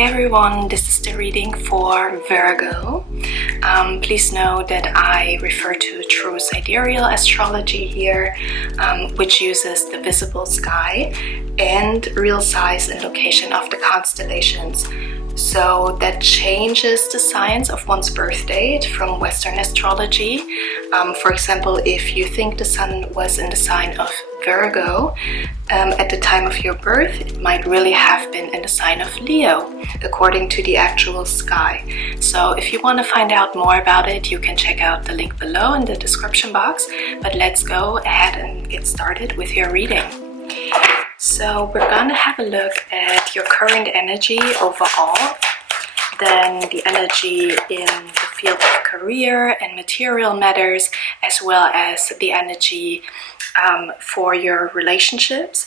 Hey everyone, this is the reading for Virgo. Please know that I refer to true sidereal astrology here, which uses the visible sky and real size and location of the constellations. So that changes the signs of one's birth date from Western astrology. For example, if you think the sun was in the sign of Virgo at the time of your birth, it might really have been in the sign of Leo, according to the actual sky. So if you want to find out more about it, you can check out the link below in the description box. But let's go ahead and get started with your reading. So we're gonna have a look at your current energy overall, then the energy in the field of career and material matters, as well as the energy for your relationships,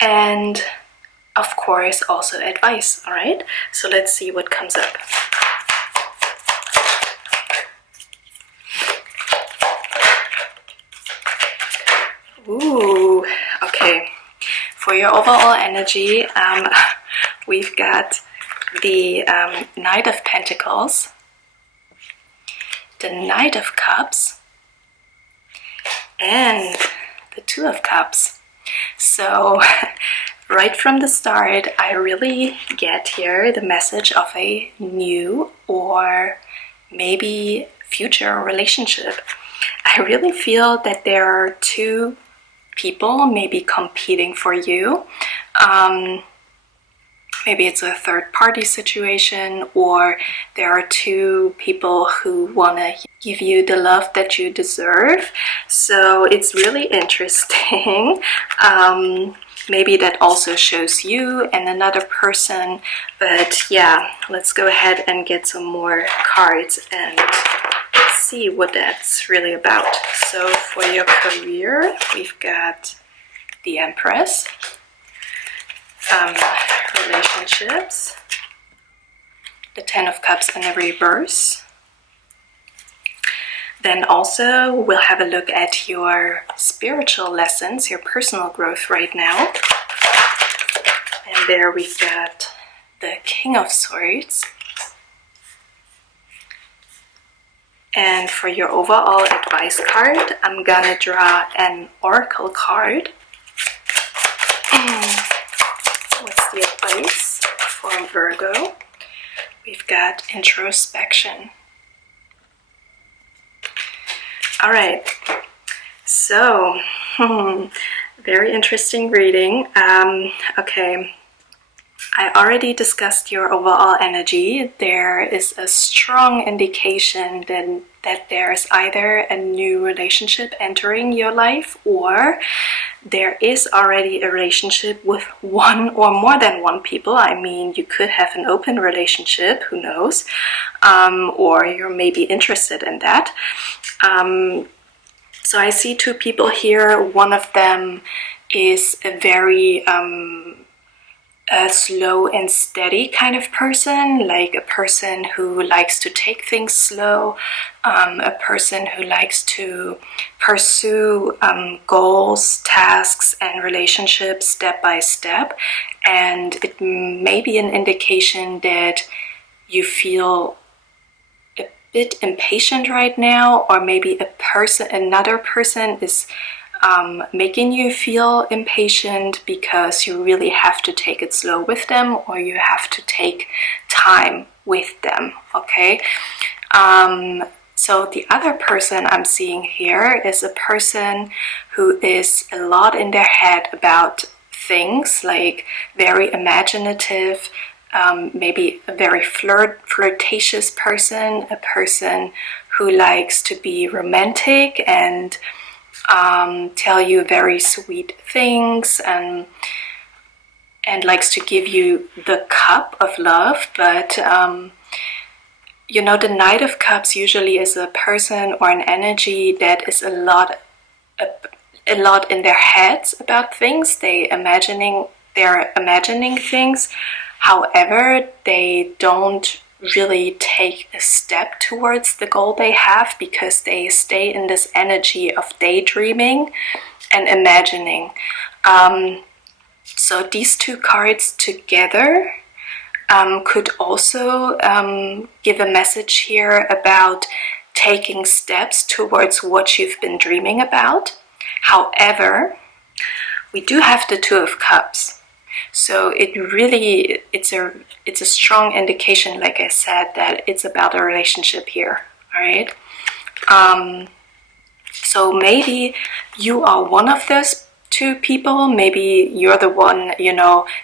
and of course also advice. All right, so let's see what comes up. Ooh, okay. For your overall energy, we've got the Knight of Pentacles, the Knight of Cups, and the Two of Cups. So right from the start, I really get here the message of a new or maybe future relationship. I really feel that there are two people maybe competing for you. Maybe it's a third-party situation, or there are two people who want to give you the love that you deserve. So it's really interesting. Maybe that also shows you and another person. But yeah, let's go ahead and get some more cards and see what that's really about. So for your career, we've got the Empress, relationships, the Ten of Cups in the reverse. Then also we'll have a look at your spiritual lessons, your personal growth right now. And there we've got the King of Swords. And for your overall advice card, I'm gonna draw an oracle card. What's the advice for Virgo? We've got introspection. All right, so very interesting reading. Okay. I already discussed your overall energy. There is a strong indication that there is either a new relationship entering your life, or there is already a relationship with one or more than one people. I mean, you could have an open relationship, who knows, or you're maybe interested in that. So I see two people here. One of them is a very a slow and steady kind of person, like a person who likes to take things slow, a person who likes to pursue goals, tasks, and relationships step by step. And it may be an indication that you feel a bit impatient right now, or maybe another person is making you feel impatient because you really have to take it slow with them, or you have to take time with them, okay? So the other person I'm seeing here is a person who is a lot in their head about things, like very imaginative, maybe a very flirtatious person, a person who likes to be romantic and tell you very sweet things, and likes to give you the cup of love. But you know, the Knight of Cups usually is a person or an energy that is a lot in their heads about things. They're imagining things. However, they don't really take a step towards the goal they have, because they stay in this energy of daydreaming and imagining. So these two cards together could also give a message here about taking steps towards what you've been dreaming about. However, we do have the Two of Cups. So it's a strong indication, like I said, that it's about a relationship here, all right? So maybe you are one of those two people. Maybe you're the one,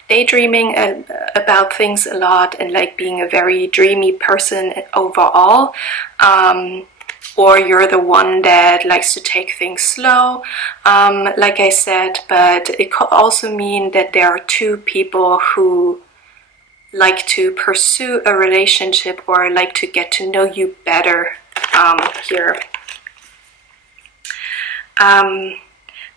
daydreaming about things a lot and like being a very dreamy person overall. Or you're the one that likes to take things slow, like I said, but it could also mean that there are two people who like to pursue a relationship or like to get to know you better here.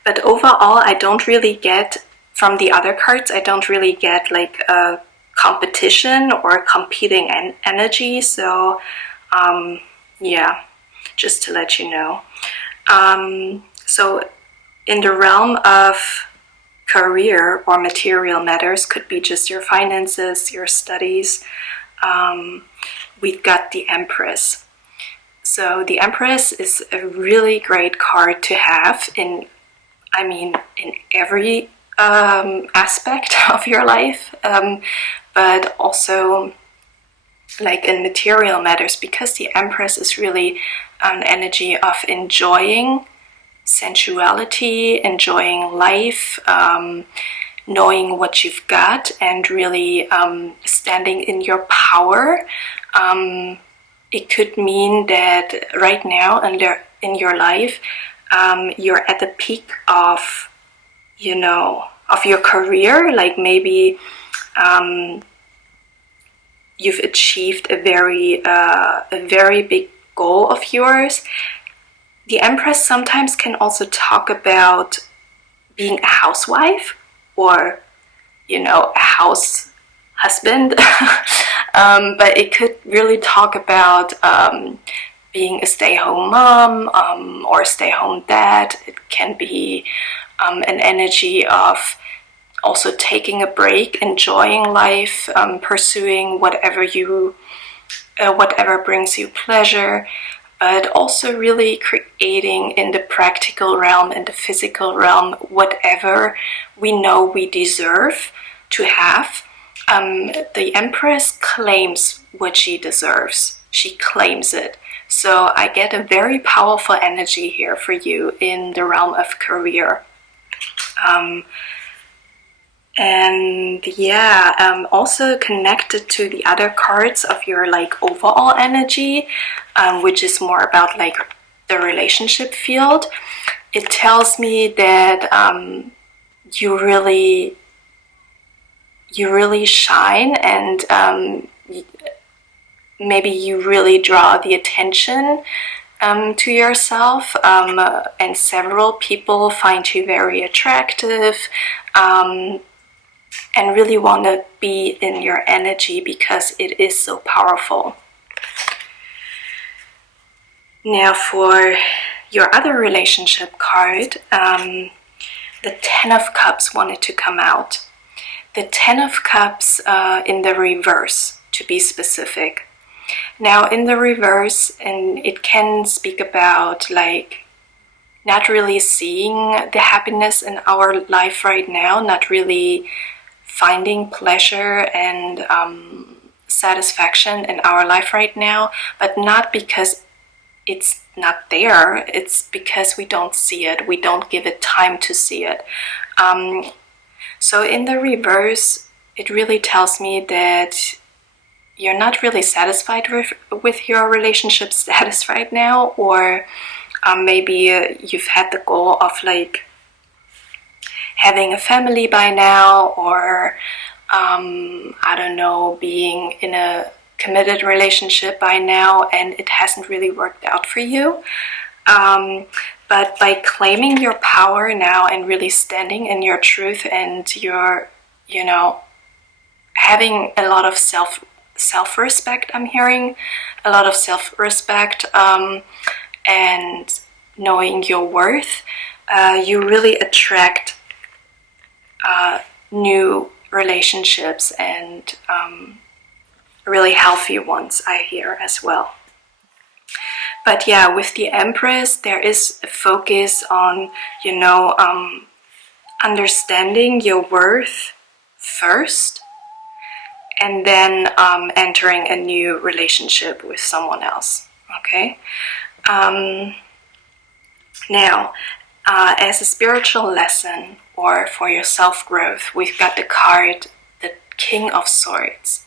But overall, I don't really get, from the other cards, I don't really get like a competition or competing energy. So yeah, just to let you know. So in the realm of career or material matters, could be just your finances, your studies, we've got the Empress. So the Empress is a really great card to have in every aspect of your life, but also like in material matters, because the Empress is really an energy of enjoying sensuality, enjoying life, knowing what you've got, and really standing in your power. It could mean that right now in your life, you're at the peak of, of your career. Like maybe you've achieved a very big goal of yours. The Empress sometimes can also talk about being a housewife or, a house husband. But it could really talk about being a stay-home mom or stay-home dad. It can be an energy of also taking a break, enjoying life, pursuing whatever brings you pleasure, but also really creating in the practical realm, in the physical realm, whatever we know we deserve to have. The Empress claims what she deserves. She claims it. So I get a very powerful energy here for you in the realm of career. Also connected to the other cards of your like overall energy, which is more about like the relationship field. It tells me that you really shine, and maybe you really draw the attention to yourself, and several people find you very attractive, and really want to be in your energy because it is so powerful. Now for your other relationship card, the Ten of Cups wanted to come out. The Ten of Cups in the reverse, to be specific. Now in the reverse, and it can speak about like not really seeing the happiness in our life right now, not really finding pleasure and satisfaction in our life right now, but not because it's not there, it's because we don't see it, we don't give it time to see it. So in the reverse, it really tells me that you're not really satisfied with your relationship status right now, or maybe you've had the goal of like having a family by now, or I don't know, being in a committed relationship by now, and it hasn't really worked out for you. But by claiming your power now and really standing in your truth, and you're, having a lot of self-respect, I'm hearing a lot of self-respect, and knowing your worth, you really attract new relationships and really healthy ones I hear as well. But yeah, with the Empress, there is a focus on, you know, understanding your worth first, and then entering a new relationship with someone else. Okay. Now, as a spiritual lesson or for your self-growth, we've got the card, the King of Swords.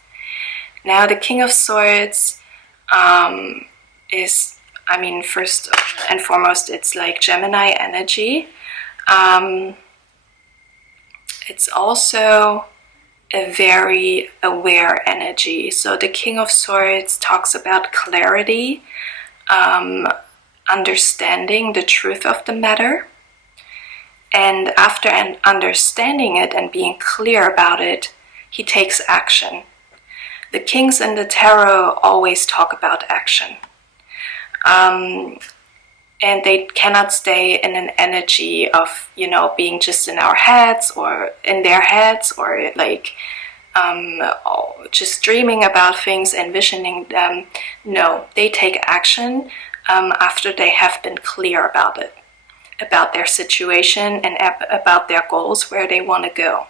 Now, the King of Swords is, I mean, first and foremost, it's like Gemini energy. It's also a very aware energy. So the King of Swords talks about clarity, understanding the truth of the matter. And after understanding it and being clear about it, he takes action. The kings in the tarot always talk about action. And they cannot stay in an energy of, you know, being just in our heads or in their heads, or like just dreaming about things, envisioning them. No, they take action after they have been clear about it, about their situation and about their goals, where they want to go.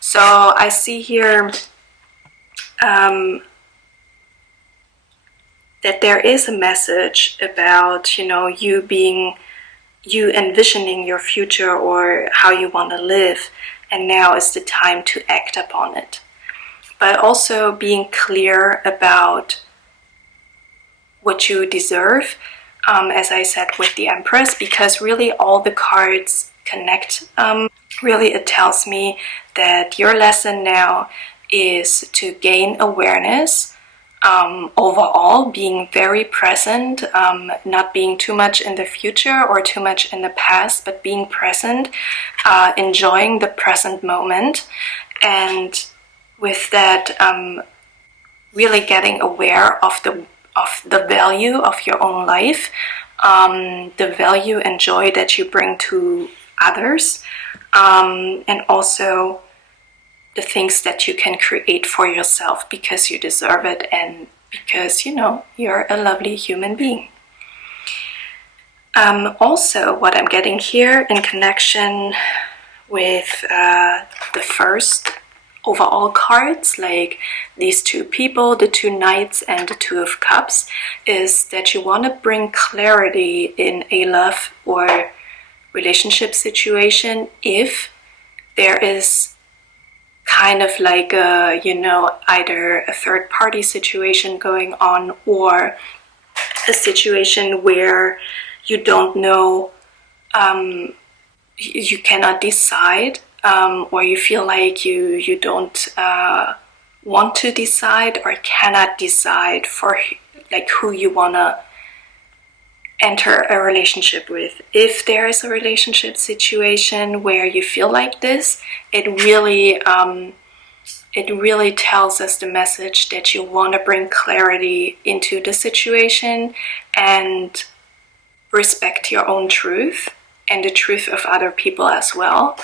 So I see here that there is a message about, you know, you envisioning your future or how you want to live, and now is the time to act upon it. But also being clear about what you deserve, as I said with the Empress, because really all the cards connect. Really it tells me that your lesson now is to gain awareness, overall, being very present, not being too much in the future or too much in the past, but being present, enjoying the present moment, and with that, really getting aware of the value of your own life, the value and joy that you bring to others, and also the things that you can create for yourself because you deserve it and because, you know, you're a lovely human being. Also, what I'm getting here in connection with the first overall cards, like these two people, the two Knights and the Two of Cups, is that you want to bring clarity in a love or relationship situation if there is kind of like a, you know, either a third party situation going on or a situation where you don't know, you cannot decide, or you feel like you don't want to decide or cannot decide for like who you want to enter a relationship with. If there is a relationship situation where you feel like this, it really tells us the message that you want to bring clarity into the situation and respect your own truth and the truth of other people as well,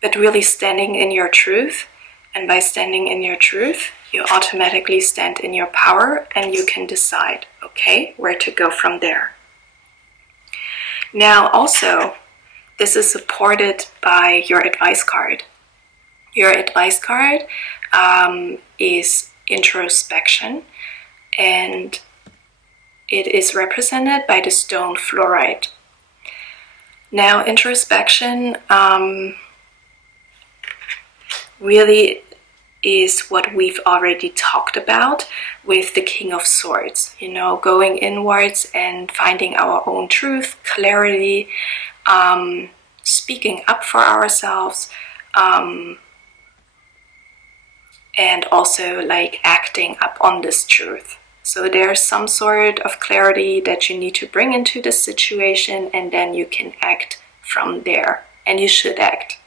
but really standing in your truth. And by standing in your truth, you automatically stand in your power and you can decide, okay, where to go from there. Now also, this is supported by your advice card. Your advice card is introspection, and it is represented by the stone fluorite. Now, introspection really is what we've already talked about with the King of Swords, you know, going inwards and finding our own truth, clarity, speaking up for ourselves, and also like acting up on this truth. So there's some sort of clarity that you need to bring into the situation, and then you can act from there, and you should act.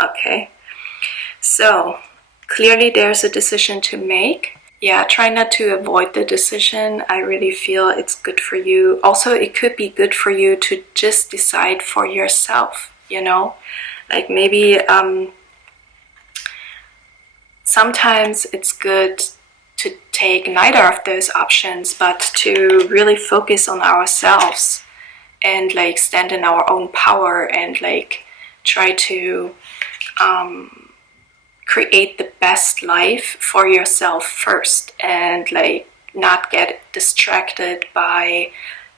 Okay, so clearly there's a decision to make. Yeah, try not to avoid the decision. I really feel it's good for you. Also, it could be good for you to just decide for yourself, you know, like maybe sometimes it's good take neither of those options, but to really focus on ourselves and like stand in our own power and like try to create the best life for yourself first, and like not get distracted by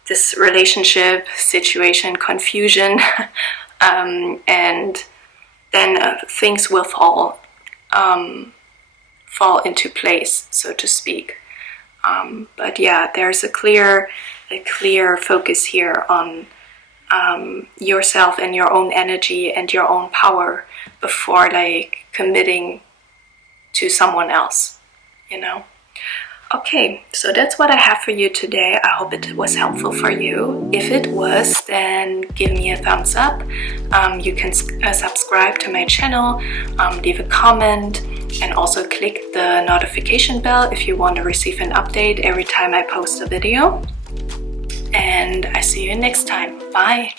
this relationship situation confusion and then things will fall into place, so to speak. But yeah, there's a clear focus here on yourself and your own energy and your own power before like committing to someone else, you know. Okay, so that's what I have for you today. I hope it was helpful for you. If it was, then give me a thumbs up. You can subscribe to my channel, leave a comment, and also click the notification bell if you want to receive an update every time I post a video. And I see you next time. Bye!